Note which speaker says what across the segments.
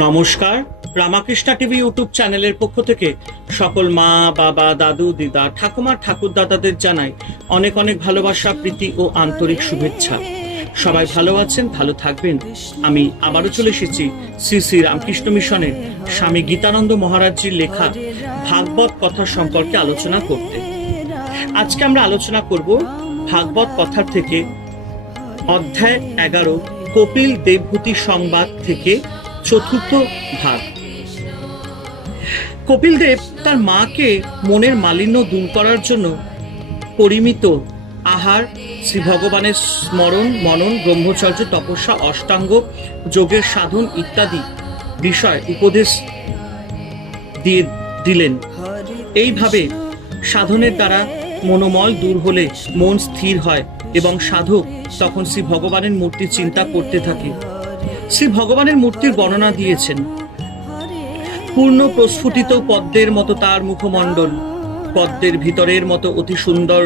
Speaker 1: নমস্কার Ramakrishna TV YouTube চ্যানেলের পক্ষ থেকে সকল মা বাবা দাদু দিদা ঠাকুমা ঠাকুর দাদাদের জানাই অনেক অনেক ভালোবাসা প্রীতি ও আন্তরিক শুভেচ্ছা সবাই ভালো আছেন ভালো থাকবেন আমি আবারও চলে এসেছি শ্রী শ্রী রামকৃষ্ণ মিশনের স্বামী গীতানন্দ মহারাজজির লেখা ভাগবত কথা সম্পর্কে আলোচনা করতে আজকে আমরা আলোচনা করব ভাগবত কথা থেকে অধ্যায় এগারো কপিল দেবভূতি সংবাদ থেকে চতুর্থ ধার কপিল দেব তার মাকে মনের মালিন্য দূর করার জন্য পরিমিত আহার শ্রী ভগবানের স্মরণ মনন ব্রহ্মচর্য তপস্যা অষ্টাঙ্গ যোগের সাধন ইত্যাদি বিষয় উপদেশ দিয়ে দিলেন এইভাবে সাধনের দ্বারা মনোমল দূর হলে মন স্থির হয় এবং সাধক তখন শ্রী ভগবানের মূর্তি চিন্তা করতে থাকে শ্রী ভগবানের মূর্তির বর্ণনা দিয়েছেন পূর্ণ প্রস্ফুটিত পদ্মের মতো তার মুখমণ্ডল পদ্মের ভিতরের মতো অতি সুন্দর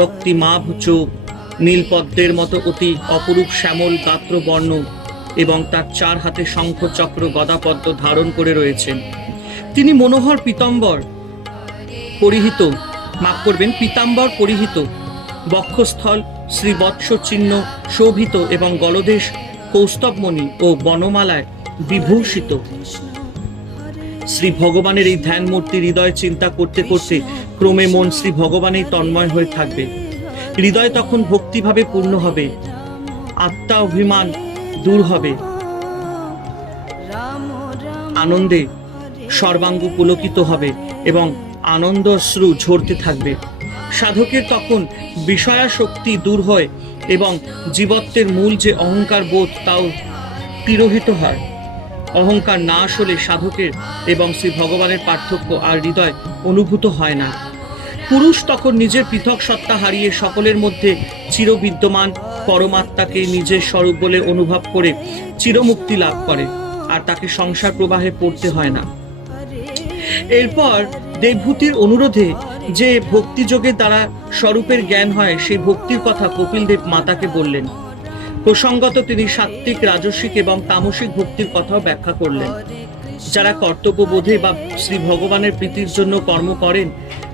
Speaker 1: রক্তিমাভ চোখ নীল পদ্মের মতো অতি অপরূপ শ্যামল বর্ণ এবং তার চার হাতে শঙ্খ চক্র গদাপদ্ম ধারণ করে রয়েছেন তিনি মনোহর পীতাম্বর পরিহিত মাফ করবেন পীতাম্বর পরিহিত বক্ষস্থল শ্রীবৎস চিহ্ন শোভিত এবং গলদেশ কৌস্তবমণি ও বনমালায় বিভূষিত শ্রী ভগবানের এই ধ্যান মূর্তি হৃদয় চিন্তা করতে করতে ক্রমে মন শ্রী ভগবানেই তন্ময় হয়ে থাকবে হৃদয় তখন ভক্তিভাবে পূর্ণ হবে আত্মা অভিমান দূর হবে আনন্দে সর্বাঙ্গ পুলকিত হবে এবং আনন্দ অশ্রু ঝরতে থাকবে সাধকের তখন বিষয়া শক্তি দূর হয় এবং জীবত্বের মূল যে অহংকার বোধ তাও তিরোহিত হয় অহংকার না আসলে সাধকের এবং শ্রী ভগবানের পার্থক্য আর হৃদয় অনুভূত হয় না পুরুষ তখন নিজের পৃথক সত্তা হারিয়ে সকলের মধ্যে চিরবিদ্যমান পরমাত্মাকে নিজের স্বরূপ বলে অনুভব করে চিরমুক্তি লাভ করে আর তাকে সংসার প্রবাহে পড়তে হয় না এরপর দেবভূতির অনুরোধে যে ভক্তিযোগে তারা স্বরূপের জ্ঞান হয় সেই ভক্তির কথা কপিল দেব মাতাকে বললেন প্রসঙ্গত তিনি সাত্ত্বিক রাজস্বিক এবং তামসিক ভক্তির কথাও ব্যাখ্যা করলেন যারা কর্তব্য বোধে বা শ্রী ভগবানের প্রীতির জন্য কর্ম করেন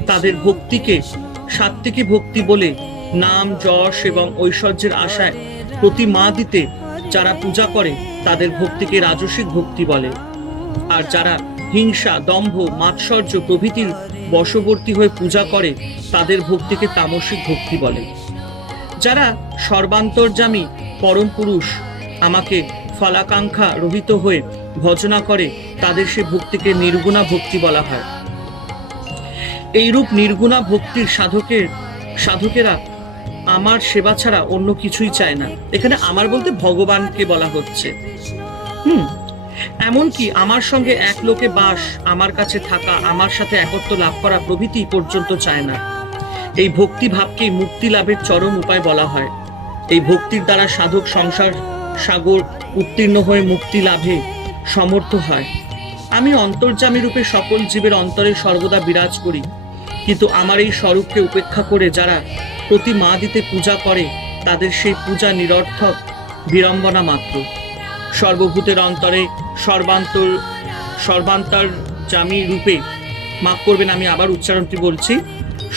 Speaker 1: তাদের ভক্তিকে সাত্ত্বিকী ভক্তি বলে নাম যশ এবং ঐশ্বর্যের আশায় প্রতি মা দিতে যারা পূজা করে তাদের ভক্তিকে রাজস্বিক ভক্তি বলে আর যারা হিংসা দম্ভ মাৎসর্য প্রভৃতির বশবর্তী হয়ে পূজা করে তাদের ভক্তিকে তামসিক ভক্তি বলে যারা সর্বান্তর্জামী পরম পুরুষ আমাকে ফলাকাঙ্ক্ষা রহিত হয়ে ভজনা করে তাদের সে ভক্তিকে নির্গুণা ভক্তি বলা হয় এই রূপ নির্গুণা ভক্তির সাধকের সাধকেরা আমার সেবা ছাড়া অন্য কিছুই চায় না এখানে আমার বলতে ভগবানকে বলা হচ্ছে হুম এমনকি আমার সঙ্গে এক লোকে বাস আমার কাছে থাকা আমার সাথে একত্র লাভ করা প্রভৃতি পর্যন্ত চায় না এই ভক্তি মুক্তি লাভের চরম উপায় বলা হয় এই ভক্তির দ্বারা সাধক সংসার সাগর উত্তীর্ণ হয়ে মুক্তি লাভে সমর্থ হয় আমি অন্তর্যামী রূপে সকল জীবের অন্তরে সর্বদা বিরাজ করি কিন্তু আমার এই স্বরূপকে উপেক্ষা করে যারা প্রতি মা দিতে পূজা করে তাদের সেই পূজা নিরর্থক বিড়ম্বনা মাত্র সর্বভূতের অন্তরে সর্বান্তর সর্বান্তর জামি রূপে মাফ করবেন আমি আবার উচ্চারণটি বলছি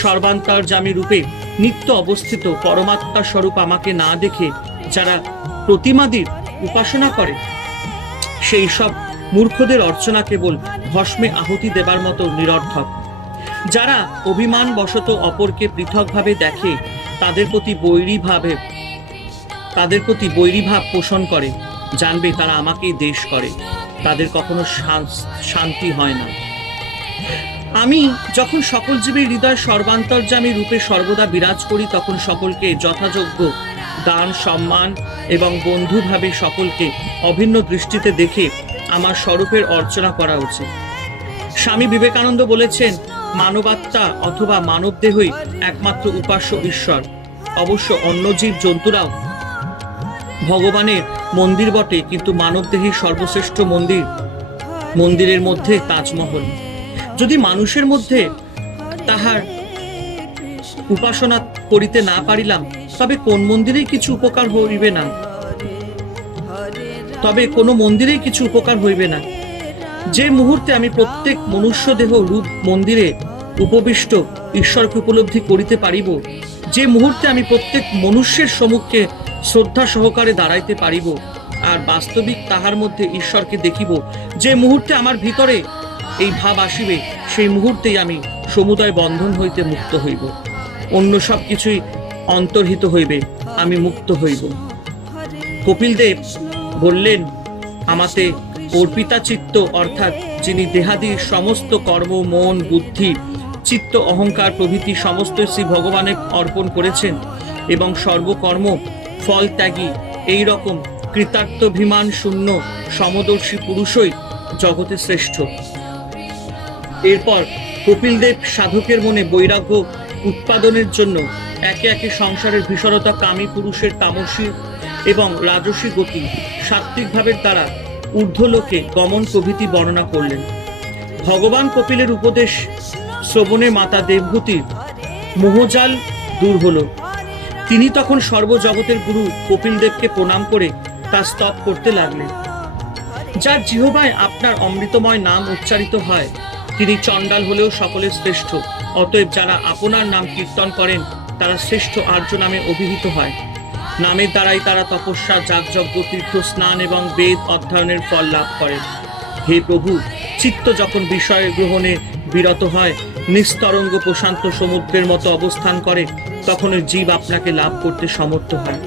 Speaker 1: সর্বান্তর জামি রূপে নিত্য অবস্থিত পরমাত্মা স্বরূপ আমাকে না দেখে যারা প্রতিমাদির উপাসনা করে সেই সব মূর্খদের অর্চনা কেবল ভস্মে আহুতি দেবার মতো নিরর্থক যারা অভিমান বশত অপরকে পৃথকভাবে দেখে তাদের প্রতি ভাবে তাদের প্রতি ভাব পোষণ করে জানবে তারা আমাকেই দেশ করে তাদের কখনো শান্তি হয় না আমি যখন সকল জীবের হৃদয় সর্বান্তর্যামী রূপে সর্বদা বিরাজ করি তখন সকলকে যথাযোগ্য দান সম্মান এবং বন্ধুভাবে সকলকে অভিন্ন দৃষ্টিতে দেখে আমার স্বরূপের অর্চনা করা উচিত স্বামী বিবেকানন্দ বলেছেন মানবাত্মা অথবা মানব দেহই একমাত্র উপাস্য ঈশ্বর অবশ্য অন্য জীব জন্তুরাও ভগবানের মন্দির বটে কিন্তু মানবদেহের সর্বশ্রেষ্ঠ মন্দির মন্দিরের মধ্যে তাজমহল যদি মানুষের মধ্যে তাহার উপাসনা করিতে না পারিলাম তবে কোন মন্দিরেই কিছু উপকার হইবে না তবে কোনো মন্দিরেই কিছু উপকার হইবে না যে মুহূর্তে আমি প্রত্যেক মনুষ্য দেহ রূপ মন্দিরে উপবিষ্ট ঈশ্বরকে উপলব্ধি করিতে পারিব যে মুহূর্তে আমি প্রত্যেক মনুষ্যের সম্মুখে শ্রদ্ধা সহকারে দাঁড়াইতে পারিব আর বাস্তবিক তাহার মধ্যে ঈশ্বরকে দেখিব যে মুহূর্তে আমার ভিতরে এই ভাব আসিবে সেই মুহূর্তেই আমি সমুদয় বন্ধন হইতে মুক্ত হইব অন্য সব কিছুই অন্তর্হিত হইবে আমি মুক্ত হইব কপিল দেব বললেন আমাতে অর্পিতা চিত্ত অর্থাৎ যিনি দেহাদির সমস্ত কর্ম মন বুদ্ধি চিত্ত অহংকার প্রভৃতি সমস্ত শ্রী ভগবানে অর্পণ করেছেন এবং সর্বকর্ম ফলত্যাগী এই রকম কৃতার্থভিমান শূন্য সমদর্শী পুরুষই জগতে শ্রেষ্ঠ এরপর কপিলদেব সাধকের মনে বৈরাগ্য উৎপাদনের জন্য একে একে সংসারের ভীষণতা কামী পুরুষের তামসী এবং রাজস্বী গতি সাত্ত্বিকভাবের দ্বারা ঊর্ধ্বলোকে গমন প্রভৃতি বর্ণনা করলেন ভগবান কপিলের উপদেশ শ্রবণে মাতা দেবভূতির মোহজাল দূর হলো তিনি তখন সর্বজগতের গুরু কপিলদেবকে প্রণাম করে তা স্তব করতে লাগলেন যার জিহবায় আপনার অমৃতময় নাম উচ্চারিত হয় তিনি চণ্ডাল হলেও সকলের শ্রেষ্ঠ অতএব যারা আপনার নাম কীর্তন করেন তারা শ্রেষ্ঠ আর্য নামে অভিহিত হয় নামের দ্বারাই তারা তপস্যা যাগযজ্ঞ তীর্থ স্নান এবং বেদ অধ্যয়নের ফল লাভ করেন হে প্রভু চিত্ত যখন বিষয় গ্রহণে বিরত হয় নিস্তরঙ্গ প্রশান্ত সমুদ্রের মতো অবস্থান করে তখন জীব আপনাকে লাভ করতে সমর্থ হয়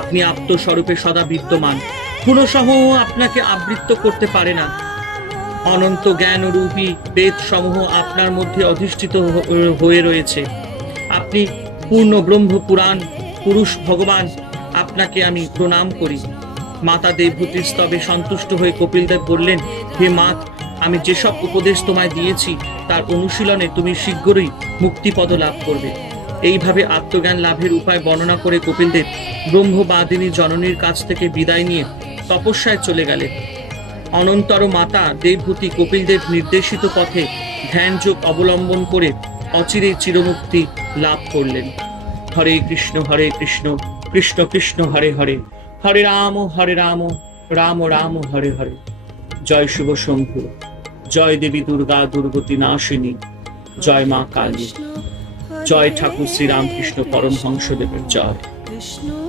Speaker 1: আপনি আত্মস্বরূপে সদা বিদ্যমান পুনঃসহ আপনাকে আবৃত্ত করতে পারে না অনন্ত জ্ঞান রূপী বেদ সমূহ আপনার মধ্যে অধিষ্ঠিত হয়ে রয়েছে আপনি পূর্ণ ব্রহ্ম পুরাণ পুরুষ ভগবান আপনাকে আমি প্রণাম করি মাতা দেবভূতির স্তবে সন্তুষ্ট হয়ে কপিলদেব বললেন হে মাত আমি যেসব উপদেশ তোমায় দিয়েছি তার অনুশীলনে তুমি শীঘ্রই মুক্তিপদ লাভ করবে এইভাবে আত্মজ্ঞান লাভের উপায় বর্ণনা করে কপিল দেব ব্রহ্ম বাদিনী জননীর কাছ থেকে বিদায় নিয়ে তপস্যায় চলে গেলে অনন্তর মাতা দেবভূতি কপিলদেব নির্দেশিত পথে ধ্যান যোগ অবলম্বন করে অচিরে চিরমুক্তি লাভ করলেন হরে কৃষ্ণ হরে কৃষ্ণ কৃষ্ণ কৃষ্ণ হরে হরে হরে রাম হরে রাম রাম রাম হরে হরে জয় শুভ শম্ভু জয় দেবী দুর্গা দুর্গতি নাশিনী জয় মা কালী জয় ঠাকুর শ্রীরামকৃষ্ণ হংসদেবের জয়